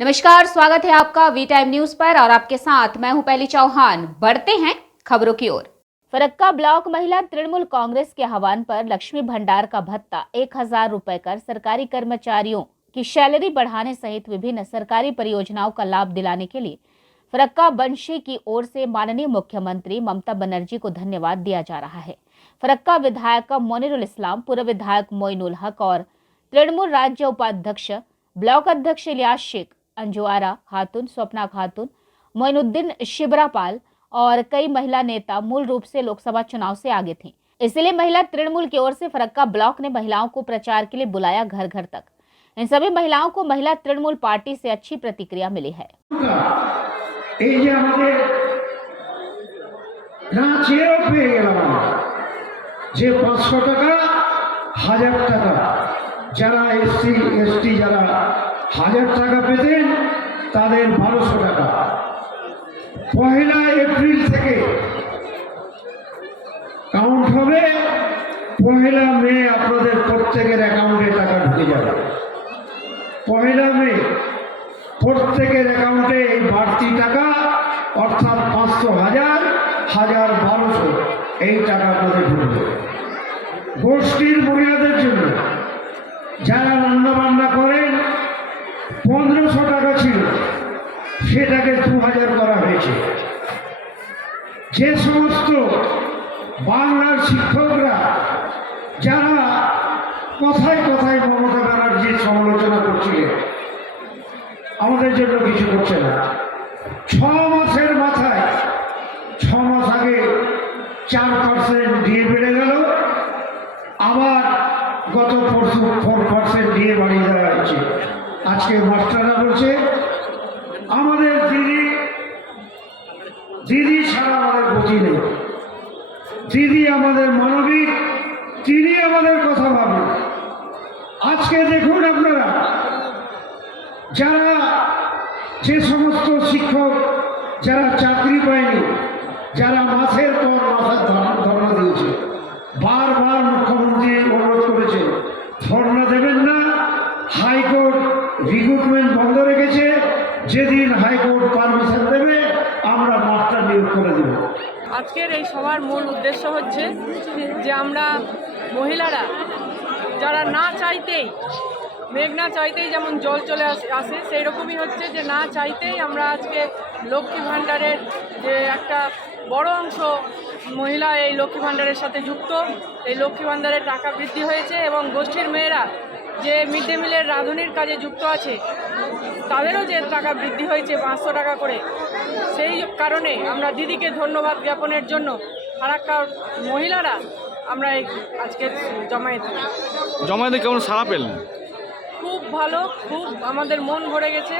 नमस्कार, स्वागत है आपका वी टाइम न्यूज पर और आपके साथ मैं हूं पहली चौहान। बढ़ते हैं खबरों की ओर। फरक्का ब्लॉक महिला तृणमूल कांग्रेस के आह्वान पर लक्ष्मी भंडार का भत्ता 1000 रुपए कर सरकारी कर्मचारियों की सैलरी बढ़ाने सहित विभिन्न सरकारी परियोजनाओं का लाभ दिलाने के लिए फरक्का बंशी की ओर से माननीय मुख्यमंत्री ममता बनर्जी को धन्यवाद दिया जा रहा है। फरक्का विधायक मोनिरुल इस्लाम, पूर्व विधायक मोइनुल हक और तृणमूल राज्य उपाध्यक्ष ब्लॉक अध्यक्ष इलियास शेख, अंजुआरा खातून, स्वप्ना खातून, मोइनुद्दीन शिबरापाल और कई महिला नेता मूल रूप से लोकसभा चुनाव से आगे थीं। इसलिए महिला तृणमूल की ओर से फरक्का ब्लॉक ने महिलाओं को प्रचार के लिए बुलाया घर घर तक। इन सभी महिलाओं को महिला तृणमूल पार्टी से अच्छी प्रतिक्रिया मिली है। যারা এসসি এসটি যারা 1000 টাকা পেতেন তাদের 1200 টাকা 1 এপ্রিল থেকে কাউন্ট হবে। 1 মে আপনাদের প্রত্যেকের অ্যাকাউন্টে টাকা ঢুকে যাবে। 1 মে প্রত্যেকের অ্যাকাউন্টে এই বাড়তি টাকা অর্থাৎ 500, 1000, 1200 এই টাকা আপনাদের ঢুকবে। গোষ্ঠীর মহিলাদের জন্য যারা রান্না বান্না করেন 1500 টাকা ছিল, সেটাকে 2000 করা হয়েছে। যে সমস্ত বাংলার শিক্ষকরা যারা কথায় কথায় মমতা ব্যানার্জির সমালোচনা করছিলেন, আমাদের জন্য কিছু করছে না। 6 মাসের মাথায় 6 মাস আগে 4% দিয়ে বেড়ে গেল, আবার গত পরশু 4% দিয়ে বাড়িয়ে দেওয়া হয়েছে। আজকে মাস্টাররা বলছে আমাদের দিদি ছাড়া আমাদের গতি নেই, দিদি আমাদের মানবিক, তিনি আমাদের কথা ভাবেন। আজকে দেখুন আপনারা, যারা যে সমস্ত শিক্ষক যারা চাকরি পায়নি, যারা মাসের পর মাস ধর্ণা দিয়েছে, বারবার মুখ্যমন্ত্রী অনুরোধ করেছে ধর্ণা দেবেন না, হাইকোর্ট রিক্রুটমেন্ট বন্ধ রেখেছে, যেদিন হাইকোর্ট পারমিশন দেবে আমরা মাস্টার নিয়োগ করে দেব। আজকের এই সভার মূল উদ্দেশ্য হচ্ছে যে আমরা মহিলারা যারা না চাইতেই, মেঘ না চাইতেই যেমন জল চলে আসে, সেই রকমই হচ্ছে যে না চাইতেই আমরা আজকে লক্ষ্মী ভাণ্ডারের যে একটা বড় অংশ মহিলা এই লক্ষ্মী ভাণ্ডারের সাথে যুক্ত, এই লক্ষ্মী ভাণ্ডারের টাকা বৃদ্ধি হয়েছে এবং গোষ্ঠীর মেয়েরা যে মিড ডে মিলের রাঁধুনির কাজে যুক্ত আছে তাদেরও যে টাকা বৃদ্ধি হয়েছে 500 টাকা করে। সেই কারণে আমরা দিদিকে ধন্যবাদ জ্ঞাপনের জন্য ফারাক্কার মহিলারা আমরা আজকের জমায়েতে কেমন সাড়া পেলেন? খুব ভালো, খুব আমাদের মন ভরে গেছে।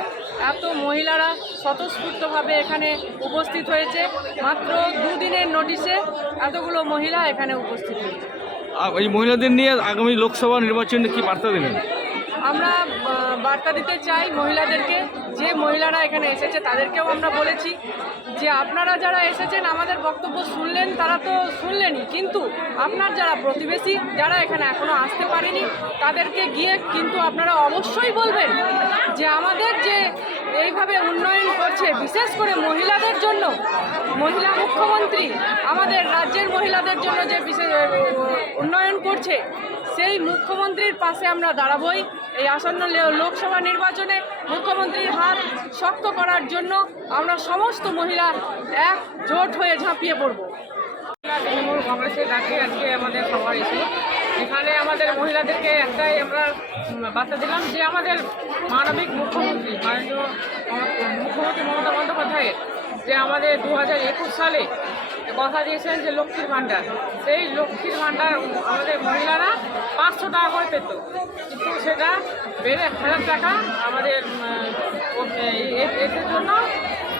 এত মহিলারা স্বতঃস্ফূর্তভাবে এখানে উপস্থিত হয়েছে। মাত্র 2 দিনের নোটিশে এতগুলো মহিলা এখানে উপস্থিত হয়েছে। এই মহিলাদের নিয়ে আগামী লোকসভা নির্বাচনে কি বার্তা দেবেন? আমরা বার্তা দিতে চাই মহিলাদেরকে, যে মহিলারা এখানে এসেছে তাদেরকেও আমরা বলেছি যে আপনারা যারা এসেছেন আমাদের বক্তব্য শুনলেন, তারা তো শুনলেনই, কিন্তু আপনার যারা প্রতিবেশী যারা এখানে এখনও আসতে পারেনি তাদেরকে গিয়ে কিন্তু আপনারা অবশ্যই বলবেন যে আমাদের যে এইভাবে উন্নয়ন করছে, বিশেষ করে মহিলাদের জন্য, মহিলা মুখ্যমন্ত্রী আমাদের রাজ্যের মহিলাদের জন্য যে বিশেষ উন্নয়ন করছে, সেই মুখ্যমন্ত্রীর পাশে আমরা দাঁড়াবই। এই আসন্ন লোকসভা নির্বাচনে মুখ্যমন্ত্রীর হাত শক্ত করার জন্য আমরা সমস্ত মহিলা একজোট হয়ে ঝাঁপিয়ে পড়ব। তৃণমূল কংগ্রেসের ডাকে আজকে আমাদের সভা এসেছিল। এখানে আমাদের মহিলাদেরকে একটাই আমরা বার্তা দিলাম যে আমাদের মানবিক মুখ্যমন্ত্রী মাননীয় মুখ্যমন্ত্রী মমতা বন্দ্যোপাধ্যায়ের যে আমাদের 2021 সালে কথা দিয়েছেন যে লক্ষ্মীর ভাণ্ডার, সেই লক্ষ্মীর ভাণ্ডার আমাদের মহিলারা 500 টাকা করে পেত, কিন্তু সেটা বেড়ে 1000 টাকা আমাদের এদের জন্য,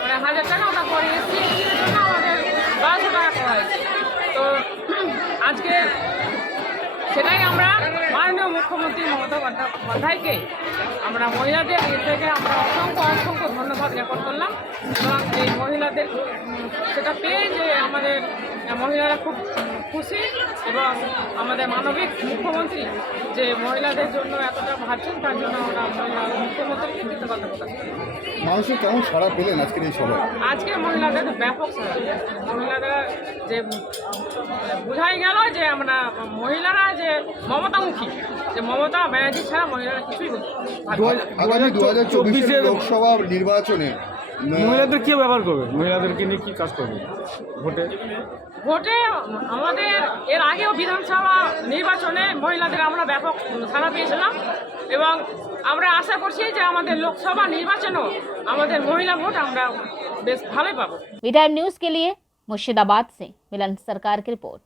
মানে 1000 টাকা আমরা পরে এসেছি, এর জন্য আমাদের 1200 টাকা করা হয়েছে। তো আজকে সেটাই আমরা মাননীয় মুখ্যমন্ত্রী মমতা বন্দ্যোপাধ্যায়কে আমরা মহিলাদের থেকে আমরা অসংখ্য ধন্যবাদ জ্ঞাপন করলাম এবং এই মহিলাদের সেটা পেয়ে যে আমাদের মহিলারা খুব খুশি এবং আমাদের মানবিক মুখ্যমন্ত্রী যে মহিলাদের জন্য এতটা ভাবছেন তার জন্য আমরা মুখ্যমন্ত্রীকে কৃতজ্ঞতা প্রকাশ করি। মানুষের কেমন সাড়া পেলেন আজকের এই সভায়? আজকে মহিলাদের ব্যাপক সাড়া। মহিলারা যে বোঝাই গেল যে আমরা মহিলারা যে মমতামুখী, যে মমতা ব্যানার্জি ছাড়া মহিলারা কিছুই করতে পারবে না। আগামী 2024 লোকসভা নির্বাচনে মহিলাদের কি ব্যবহার করবে, মহিলাদেরকে নিয়ে কি কাজ করবে ভোটে? ভোটে আমাদের এর আগেও বিধানসভা নির্বাচনে মহিলাদের আমরা ব্যাপক সাড়া পেয়েছিলাম এবং আমরা আশা করছি যে আমাদের লোকসভা নির্বাচনেও আমাদের মহিলা ভোট আমরা বেশ ভালোই পাবো। वी टाइम न्यूज के लिए मुर्शिदाबाद से मिलन सरकार की रिपोर्ट।